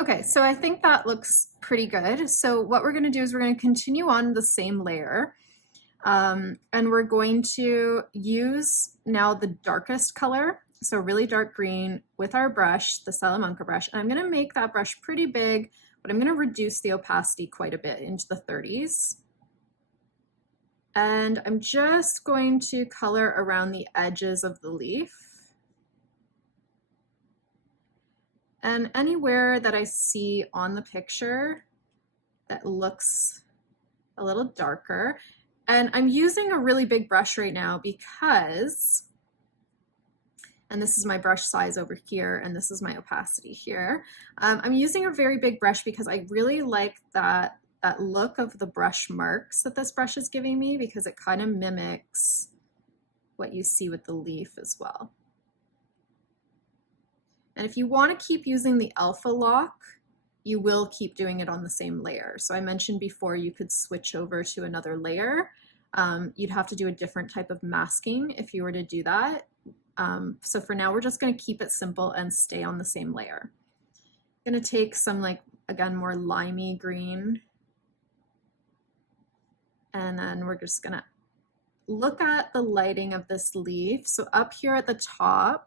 Okay, so I think that looks pretty good. So what we're gonna do is we're gonna continue on the same layer. And we're going to use now the darkest color, so really dark green with our brush, the Salamanca brush. And I'm gonna make that brush pretty big, but I'm gonna reduce the opacity quite a bit into the 30s. And I'm just going to color around the edges of the leaf. And anywhere that I see on the picture that looks a little darker. And I'm using a really big brush right now because, and this is my brush size over here, and this is my opacity here. I'm using a very big brush because I really like that look of the brush marks that this brush is giving me, because it kind of mimics what you see with the leaf as well. And if you want to keep using the alpha lock, you will keep doing it on the same layer. So I mentioned before you could switch over to another layer. You'd have to do a different type of masking if you were to do that. So for now, we're just going to keep it simple and stay on the same layer. I'm going to take some, like, again, more limey green. And then we're just going to look at the lighting of this leaf. So up here at the top,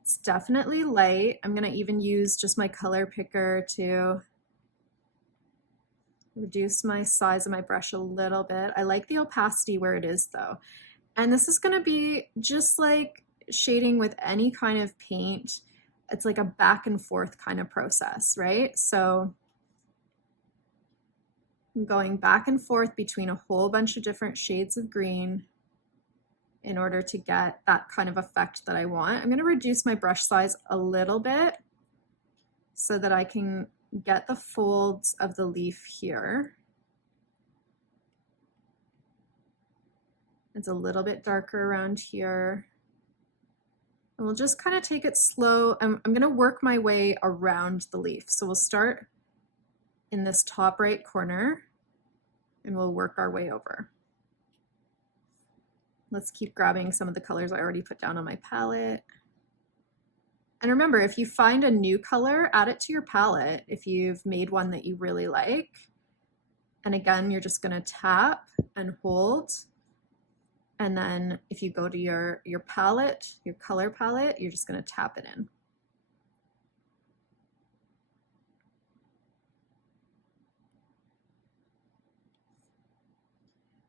it's definitely light. I'm going to even use just my color picker to reduce my size of my brush a little bit. I like the opacity where it is though. And this is going to be just like shading with any kind of paint. It's like a back and forth kind of process, right? So I'm going back and forth between a whole bunch of different shades of green in order to get that kind of effect that I want. I'm going to reduce my brush size a little bit so that I can get the folds of the leaf here. It's a little bit darker around here. And we'll just kind of take it slow. I'm going to work my way around the leaf. So we'll start in this top right corner and we'll work our way over. Let's keep grabbing some of the colors I already put down on my palette. And remember, if you find a new color, add it to your palette if you've made one that you really like. And again, you're just gonna tap and hold. And then if you go to your palette, your color palette, you're just gonna tap it in.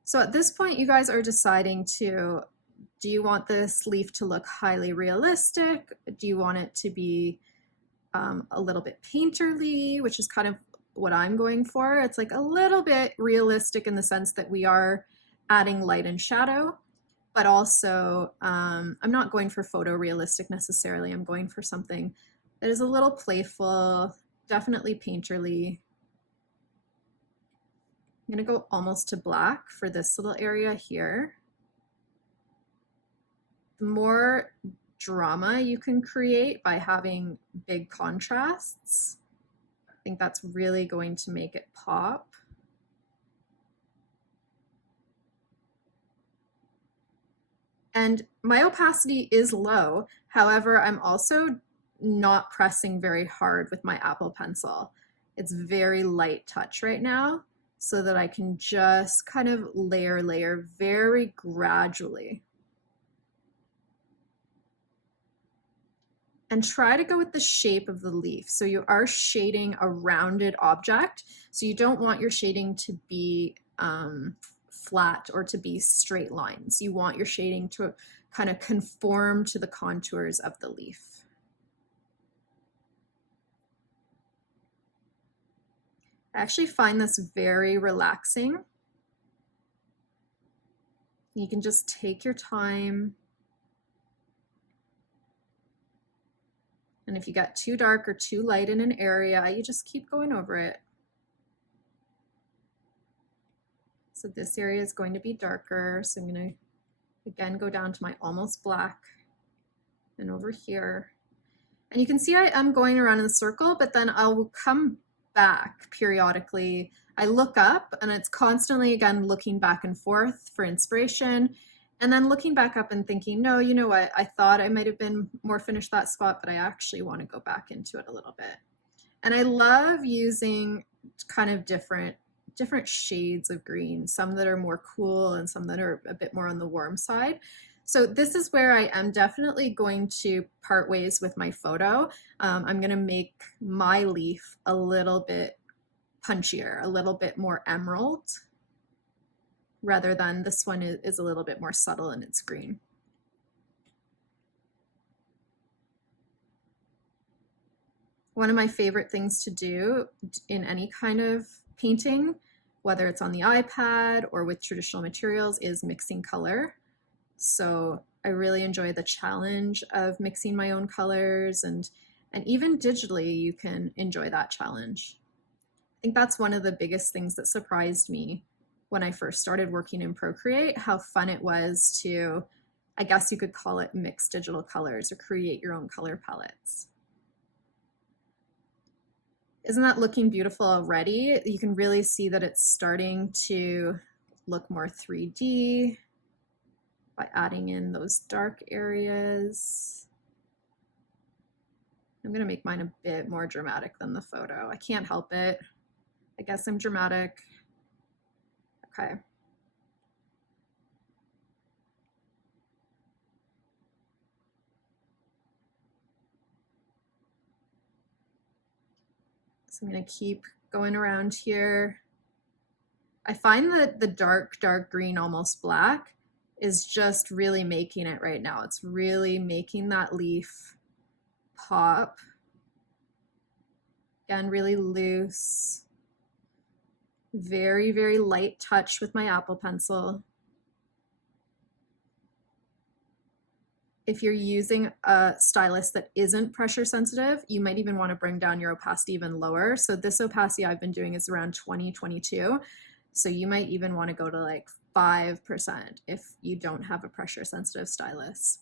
So at this point, you guys are deciding to, do you want this leaf to look highly realistic? Do you want it to be a little bit painterly, which is kind of what I'm going for? It's like a little bit realistic in the sense that we are adding light and shadow, but also I'm not going for photorealistic necessarily. I'm going for something that is a little playful, definitely painterly. I'm going to go almost to black for this little area here. The more drama you can create by having big contrasts, I think that's really going to make it pop. And my opacity is low. However, I'm also not pressing very hard with my Apple Pencil. It's very light touch right now, so that I can just kind of layer very gradually. And try to go with the shape of the leaf. So you are shading a rounded object, so you don't want your shading to be flat or to be straight lines. You want your shading to kind of conform to the contours of the leaf. I actually find this very relaxing. You can just take your time. And if you got too dark or too light in an area, you just keep going over it. So this area is going to be darker. So I'm going to, again, go down to my almost black and over here. And you can see I'm going around in a circle, but then I'll come back periodically. I look up and it's constantly, again, looking back and forth for inspiration, and then looking back up and thinking, no, you know what, I thought I might have been more finished that spot, but I actually want to go back into it a little bit. And I love using kind of different shades of green, some that are more cool and some that are a bit more on the warm side. So this is where I am definitely going to part ways with my photo. I'm going to make my leaf a little bit punchier, a little bit more emerald, rather than this one is a little bit more subtle in its green. One of my favorite things to do in any kind of painting, whether it's on the iPad or with traditional materials, is mixing color. So I really enjoy the challenge of mixing my own colors, and even digitally you can enjoy that challenge. I think that's one of the biggest things that surprised me when I first started working in Procreate, how fun it was to, I guess you could call it, mix digital colors or create your own color palettes. Isn't that looking beautiful already? You can really see that it's starting to look more 3D by adding in those dark areas. I'm gonna make mine a bit more dramatic than the photo. I can't help it. I guess I'm dramatic. Okay. So I'm gonna keep going around here. I find that the dark green, almost black, is just really making it right now. It's really making that leaf pop. Again, really loose. Very, very light touch with my Apple Pencil. If you're using a stylus that isn't pressure sensitive, you might even want to bring down your opacity even lower. So this opacity I've been doing is around 20, 22. So you might even want to go to like 5% if you don't have a pressure sensitive stylus.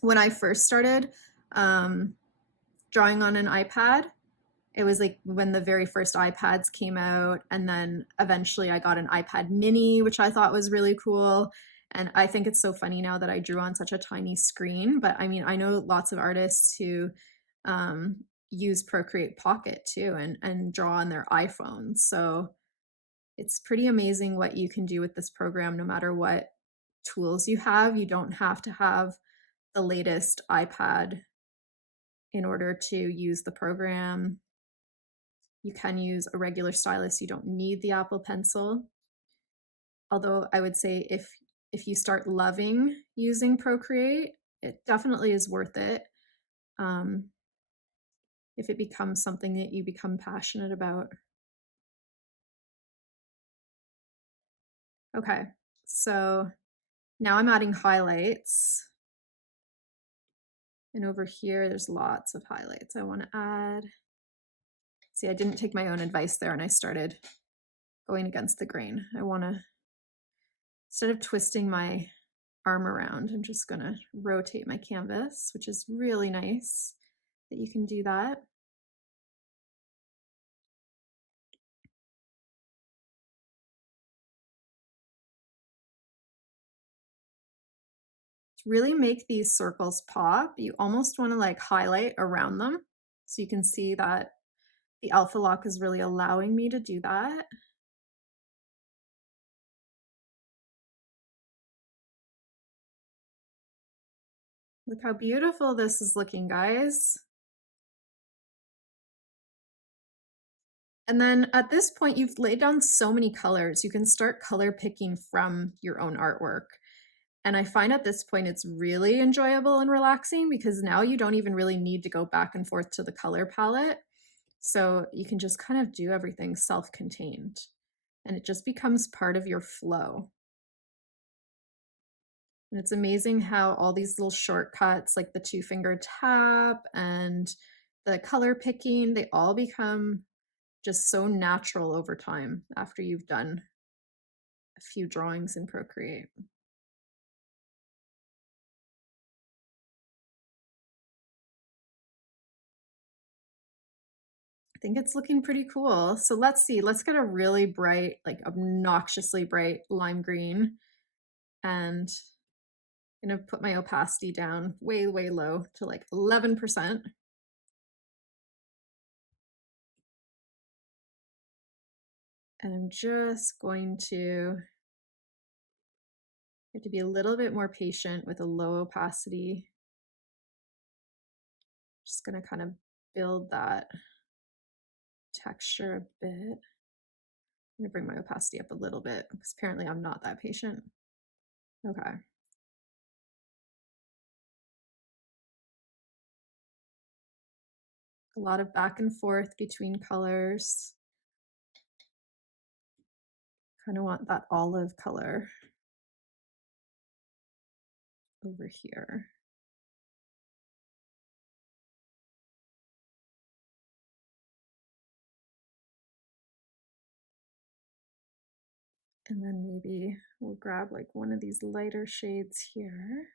When I first started drawing on an iPad, it was like when the very first iPads came out, and then eventually I got an iPad mini, which I thought was really cool. And I think it's so funny now that I drew on such a tiny screen, but I mean, I know lots of artists who use Procreate Pocket too, and draw on their iPhones. So it's pretty amazing what you can do with this program, no matter what tools you have. You don't have to have the latest iPad in order to use the program. You can use a regular stylus. You don't need the Apple Pencil. Although I would say if you start loving using Procreate, it definitely is worth it. If it becomes something that you become passionate about. Okay, so now I'm adding highlights. And over here, there's lots of highlights I want to add. See, I didn't take my own advice there and I started going against the grain. I want to, instead of twisting my arm around, I'm just going to rotate my canvas, which is really nice that you can do that. To really make these circles pop, you almost want to like highlight around them. So you can see that the alpha lock is really allowing me to do that. Look how beautiful this is looking, guys. And then at this point, you've laid down so many colors. You can start color picking from your own artwork. And I find at this point, it's really enjoyable and relaxing because now you don't even really need to go back and forth to the color palette. So you can just kind of do everything self-contained, and it just becomes part of your flow. And it's amazing how all these little shortcuts, like the 2-finger tap and the color picking, they all become just so natural over time after you've done a few drawings in Procreate. I think it's looking pretty cool. So let's see, let's get a really bright, like obnoxiously bright lime green, and I'm gonna put my opacity down way, way low to like 11%. And I'm just going to have to be a little bit more patient with a low opacity. Just gonna kind of build that texture a bit. I'm gonna bring my opacity up a little bit because apparently I'm not that patient. Okay. A lot of back and forth between colors. Kind of want that olive color over here. And then maybe we'll grab like one of these lighter shades here.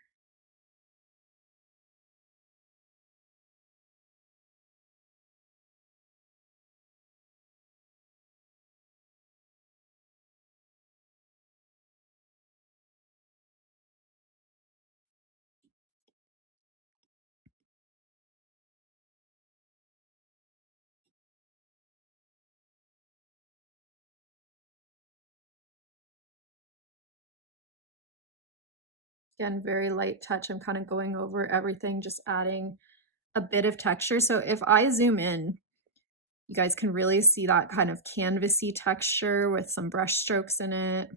Again, very light touch. I'm kind of going over everything, just adding a bit of texture. So if I zoom in, you guys can really see that kind of canvasy texture with some brush strokes in it.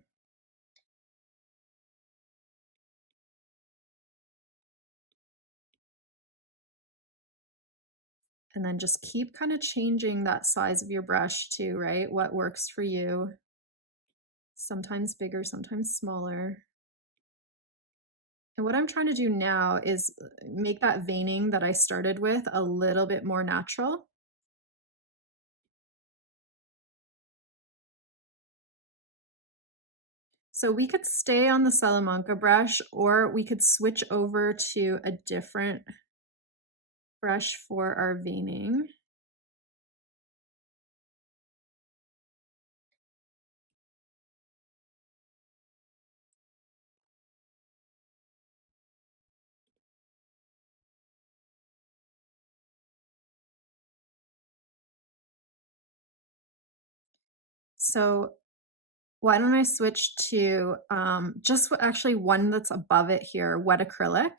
And then just keep kind of changing that size of your brush too, right? What works for you. Sometimes bigger, sometimes smaller. And what I'm trying to do now is make that veining that I started with a little bit more natural. So we could stay on the Salamanca brush, or we could switch over to a different brush for our veining. So why don't I switch to just actually one that's above it here, wet acrylic,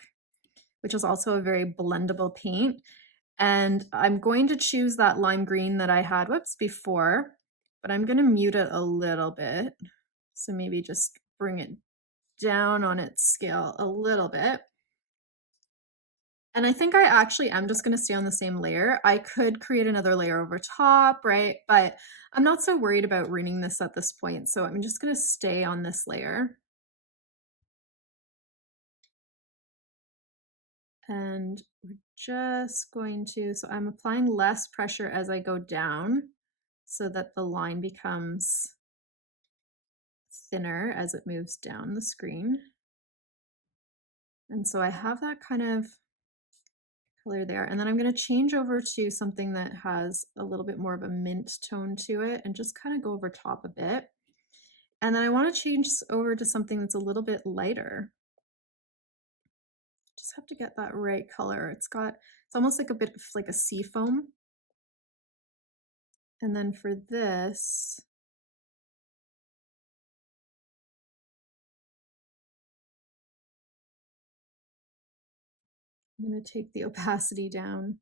which is also a very blendable paint. And I'm going to choose that lime green that I had, before, but I'm gonna mute it a little bit. So maybe just bring it down on its scale a little bit. And I think I actually am just gonna stay on the same layer. I could create another layer over top, right? But I'm not so worried about ruining this at this point. So I'm just gonna stay on this layer. And we're just going to, so I'm applying less pressure as I go down so that the line becomes thinner as it moves down the screen. And so I have that kind of color there. And then I'm going to change over to something that has a little bit more of a mint tone to it and just kind of go over top a bit. And then I want to change over to something that's a little bit lighter. Just have to get that right color. It's almost like a bit of like a sea foam. And then for this, I'm going to take the opacity down.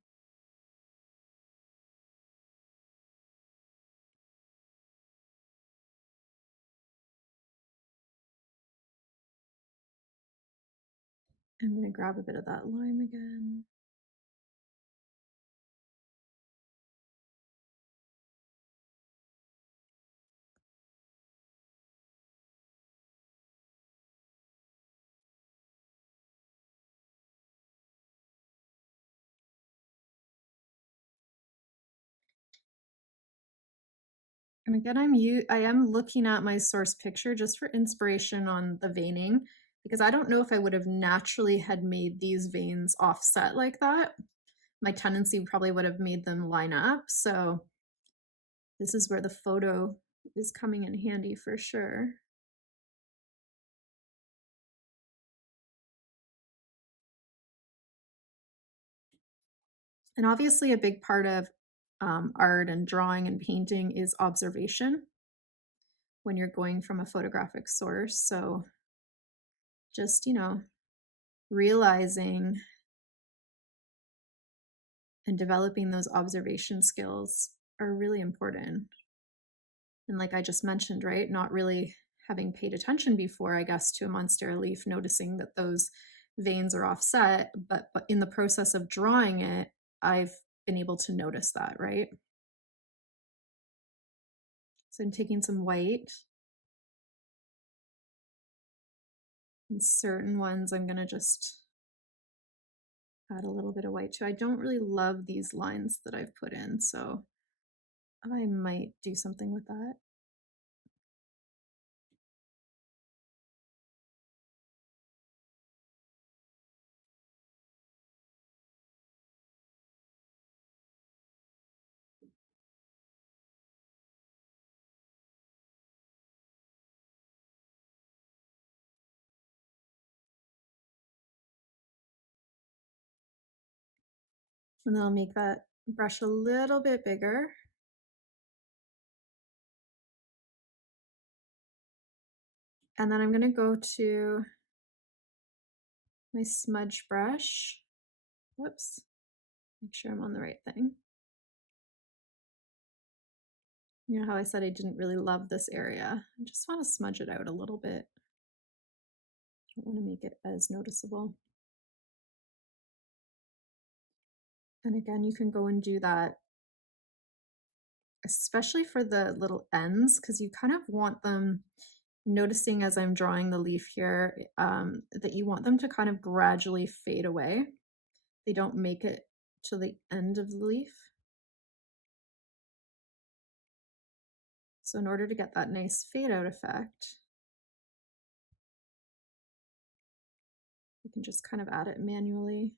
I'm going to grab a bit of that lime again. And again, I am looking at my source picture just for inspiration on the veining, because I don't know if I would have naturally had made these veins offset like that. My tendency probably would have made them line up. So this is where the photo is coming in handy for sure. And obviously a big part of art and drawing and painting is observation. when you're going from a photographic source. So just, realizing and developing those observation skills are really important. And like I just mentioned, right, not really having paid attention before, I guess, to a Monstera leaf, noticing that those veins are offset, but in the process of drawing it, I've been able to notice that, right? So I'm taking some white, and certain ones I'm gonna just add a little bit of white to. I don't really love these lines that I've put in, so I might do something with that. And then I'll make that brush a little bit bigger. And then I'm gonna go to my smudge brush. Whoops, make sure I'm on the right thing. You know how I said I didn't really love this area? I just want to smudge it out a little bit. I don't want to make it as noticeable. And again, you can go and do that, especially for the little ends, because you kind of want them, noticing as I'm drawing the leaf here, that you want them to kind of gradually fade away. They don't make it to the end of the leaf. So in order to get that nice fade out effect, you can just kind of add it manually.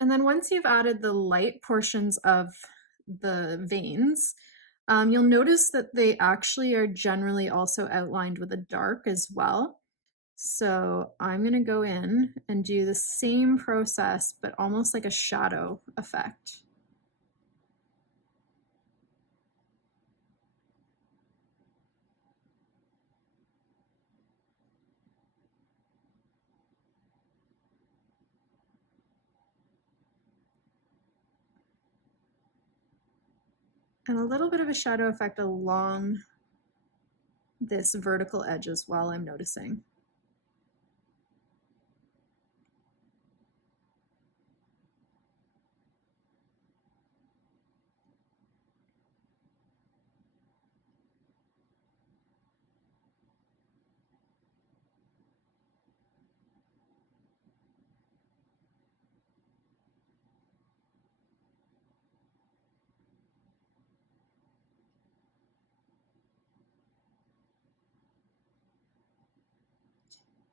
And then once you've added the light portions of the veins, you'll notice that they actually are generally also outlined with a dark as well. So I'm going to go in and do the same process, but almost like a shadow effect. And a little bit of a shadow effect along this vertical edge as well, I'm noticing.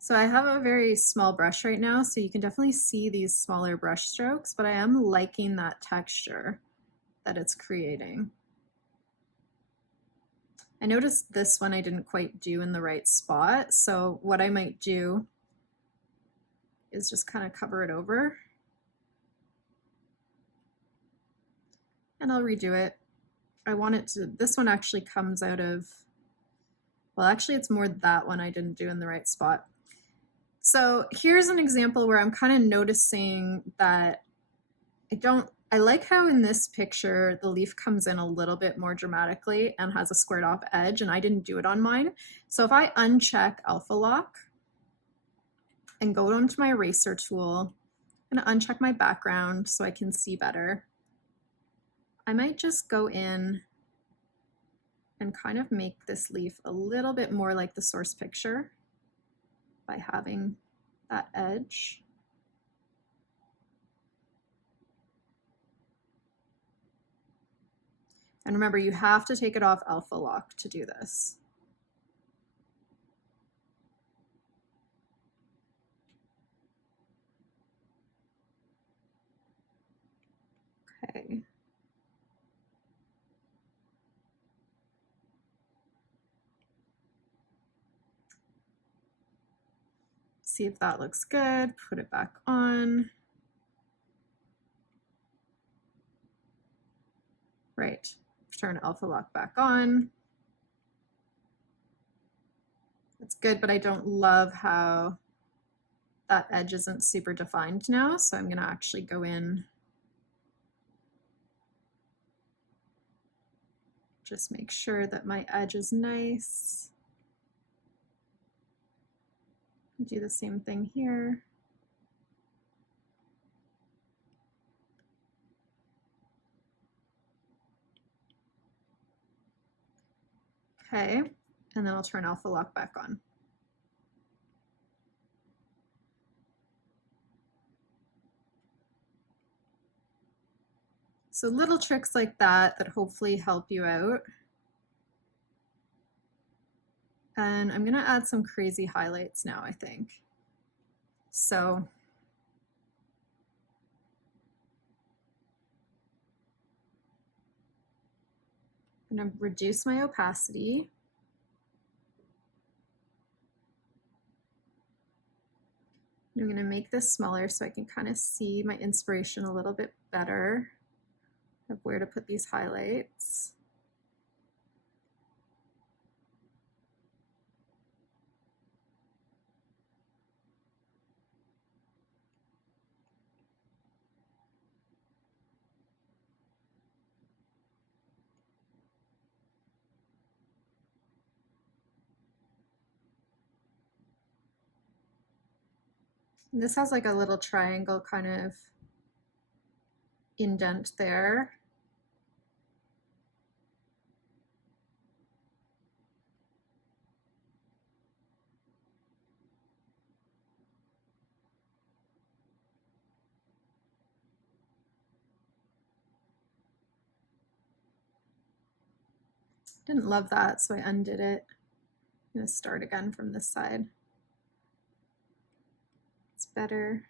So I have a very small brush right now, so you can definitely see these smaller brush strokes, but I am liking that texture that it's creating. I noticed this one I didn't quite do in the right spot, so what I might do is just kind of cover it over. And I'll redo it. I want it to, this one actually comes out of, well, actually it's more that one I didn't do in the right spot. So here's an example where I'm kind of noticing that I like how in this picture the leaf comes in a little bit more dramatically and has a squared off edge, and I didn't do it on mine. So if I uncheck Alpha Lock and go onto my eraser tool, I'm gonna uncheck my background so I can see better. I might just go in and kind of make this leaf a little bit more like the source picture by having that edge. And remember, you have to take it off Alpha Lock to do this. Okay. See if that looks good, put it back on. Right, turn alpha lock back on. It's good, but I don't love how that edge isn't super defined now, so I'm gonna actually go in, just make sure that my edge is nice. Do the same thing here. Okay, and then I'll turn alpha lock back on. So little tricks like that that hopefully help you out. And I'm gonna add some crazy highlights now, I think. So I'm gonna reduce my opacity. I'm gonna make this smaller so I can kind of see my inspiration a little bit better of where to put these highlights. And this has like a little triangle kind of indent there. Didn't love that, so I undid it. I'm gonna start again from this side. It's better.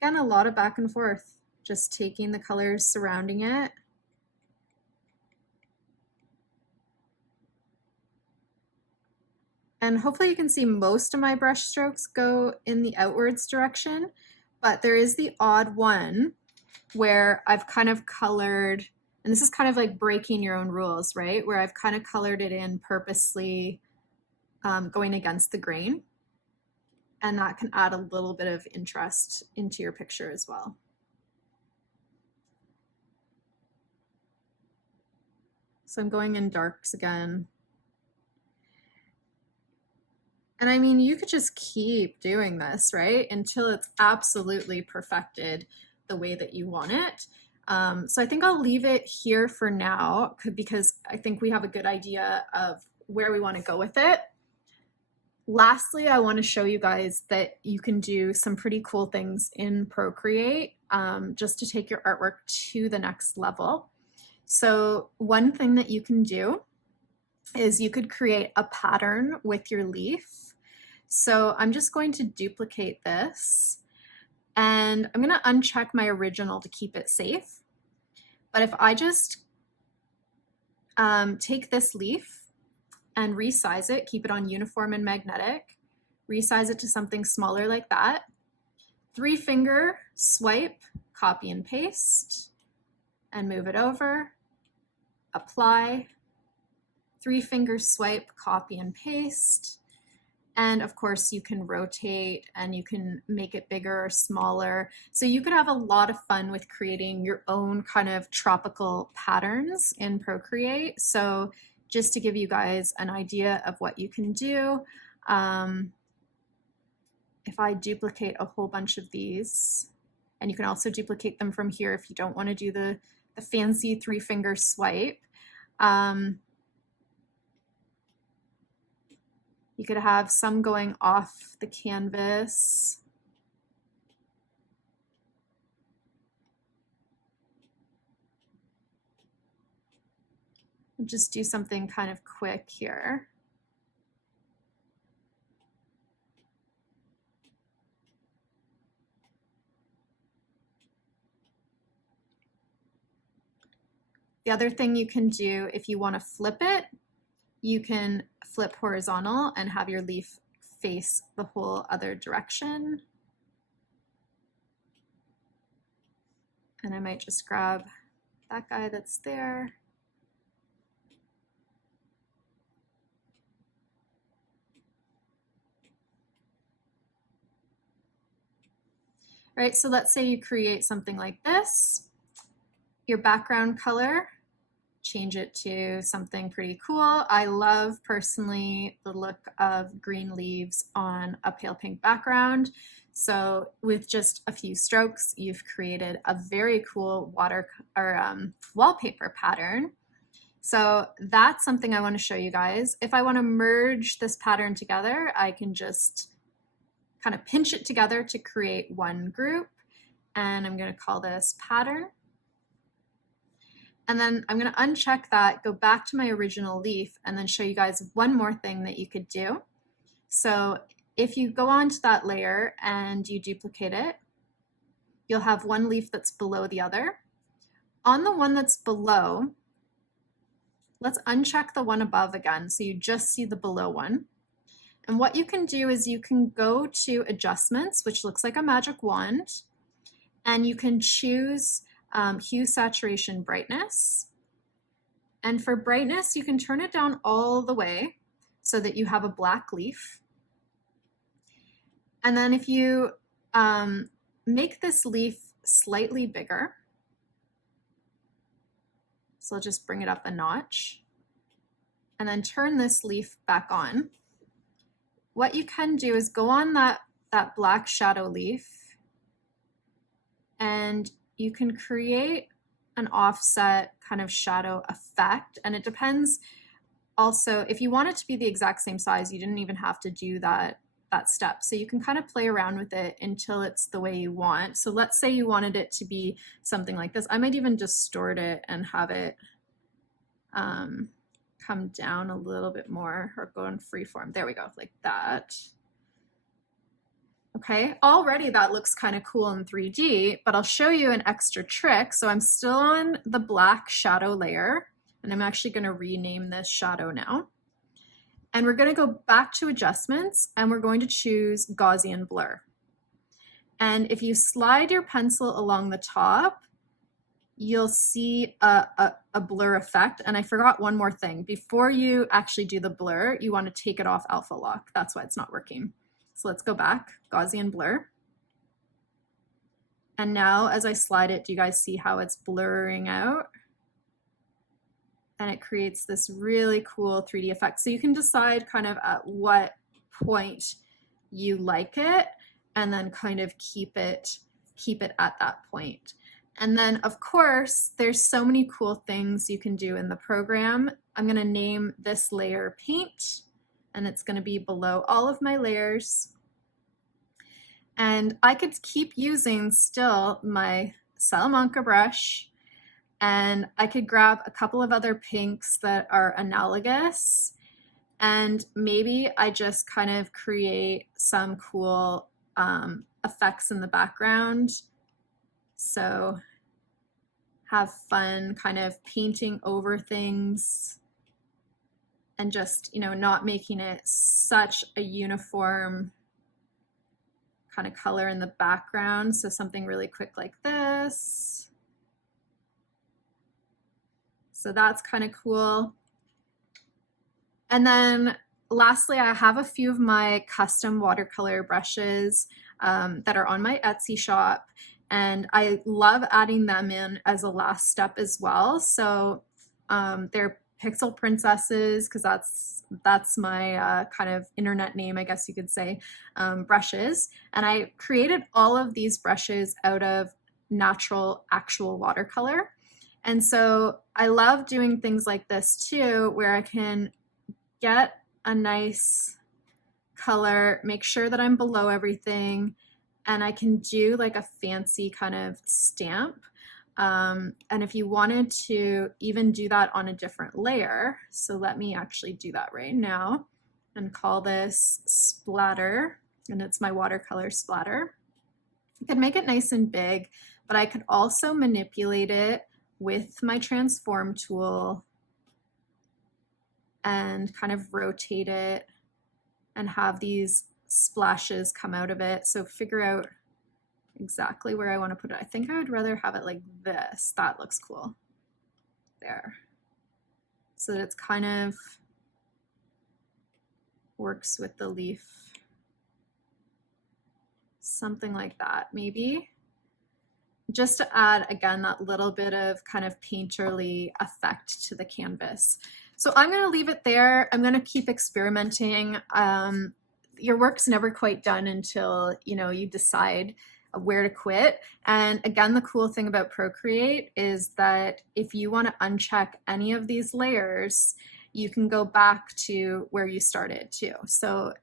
Again, a lot of back and forth, just taking the colors surrounding it. And hopefully you can see most of my brush strokes go in the outwards direction, but there is the odd one where I've kind of colored, and this is kind of like breaking your own rules, right? Where I've kind of colored it in purposely going against the grain. And that can add a little bit of interest into your picture as well. So I'm going in darks again. And I mean, you could just keep doing this, right? Until it's absolutely perfected the way that you want it. So I think I'll leave it here for now because I think we have a good idea of where we want to go with it. Lastly, I want to show you guys that you can do some pretty cool things in Procreate just to take your artwork to the next level. So one thing that you can do is you could create a pattern with your leaf. So I'm just going to duplicate this and I'm going to uncheck my original to keep it safe. But if I just take this leaf and resize it, keep it on uniform and magnetic, resize it to something smaller like that, 3-finger swipe, copy and paste, and move it over, apply, 3-finger swipe, copy and paste, and of course you can rotate and you can make it bigger or smaller. So you could have a lot of fun with creating your own kind of tropical patterns in Procreate. So just to give you guys an idea of what you can do, if I duplicate a whole bunch of these, and you can also duplicate them from here if you don't want to do the fancy 3-finger swipe. You could have some going off the canvas. Just do something kind of quick here. The other thing you can do if you want to flip it, you can flip horizontal and have your leaf face the whole other direction. And I might just grab that guy that's there. All right, so let's say you create something like this. Your background color, change it to something pretty cool. I love personally the look of green leaves on a pale pink background. So with just a few strokes, you've created a very cool wallpaper pattern. So that's something I want to show you guys. If I want to merge this pattern together, I can just kind of pinch it together to create one group. And I'm going to call this pattern. And then I'm going to uncheck that, go back to my original leaf, and then show you guys one more thing that you could do. So if you go onto that layer and you duplicate it, you'll have one leaf that's below the other. On the one that's below, let's uncheck the one above again, so you just see the below one. And what you can do is you can go to adjustments, which looks like a magic wand, and you can choose hue, saturation, brightness. And for brightness, you can turn it down all the way so that you have a black leaf. And then if you make this leaf slightly bigger, so I'll just bring it up a notch, and then turn this leaf back on. What you can do is go on that black shadow leaf, and you can create an offset kind of shadow effect. And it depends also, if you want it to be the exact same size, you didn't even have to do that step. So you can kind of play around with it until it's the way you want. So let's say you wanted it to be something like this. I might even distort it and have it come down a little bit more, or go in freeform. There we go, like that. Okay, already that looks kind of cool in 3D, but I'll show you an extra trick. So I'm still on the black shadow layer, and I'm actually going to rename this shadow now. And we're going to go back to adjustments, and we're going to choose Gaussian blur. And if you slide your pencil along the top, you'll see a blur effect. And I forgot one more thing. Before you actually do the blur, you want to take it off alpha lock. That's why it's not working. So let's go back, Gaussian blur. And now as I slide it, do you guys see how it's blurring out? And it creates this really cool 3D effect. So you can decide kind of at what point you like it, and then kind of keep it at that point. And then of course, there's so many cool things you can do in the program. I'm going to name this layer paint, and it's going to be below all of my layers. And I could keep using still my Salamanca brush, and I could grab a couple of other pinks that are analogous, and maybe I just kind of create some cool effects in the background. So have fun kind of painting over things, and just, you know, not making it such a uniform kind of color in the background. So something really quick like this. So that's kind of cool. And then lastly, I have a few of my custom watercolor brushes that are on my Etsy shop, and I love adding them in as a last step as well. So they're Pixel Princesses, because that's my kind of internet name, I guess you could say, brushes. And I created all of these brushes out of natural actual watercolor. And so I love doing things like this too, where I can get a nice color, make sure that I'm below everything, and I can do like a fancy kind of stamp. And if you wanted to even do that on a different layer, so let me actually do that right now and call this Splatter, and it's my watercolor splatter. I could make it nice and big, but I could also manipulate it with my transform tool and kind of rotate it and have these splashes come out of it. So figure out exactly where I want to put it. I think I would rather have it like this. That looks cool. There. So that it's kind of works with the leaf. Something like that, maybe. Just to add, again, that little bit of kind of painterly effect to the canvas. So I'm going to leave it there. I'm going to keep experimenting. Your work's never quite done until, you know, you decide where to quit. And again, the cool thing about Procreate is that if you want to uncheck any of these layers, you can go back to where you started too. So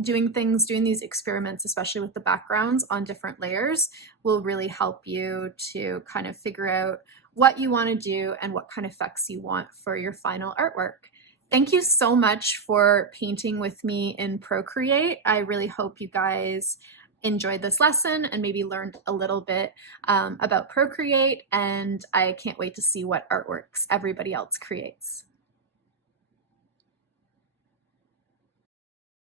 doing these experiments, especially with the backgrounds on different layers, will really help you to kind of figure out what you want to do and what kind of effects you want for your final artwork. Thank you so much for painting with me in Procreate. I really hope you guys enjoyed this lesson and maybe learned a little bit about Procreate, and I can't wait to see what artworks everybody else creates.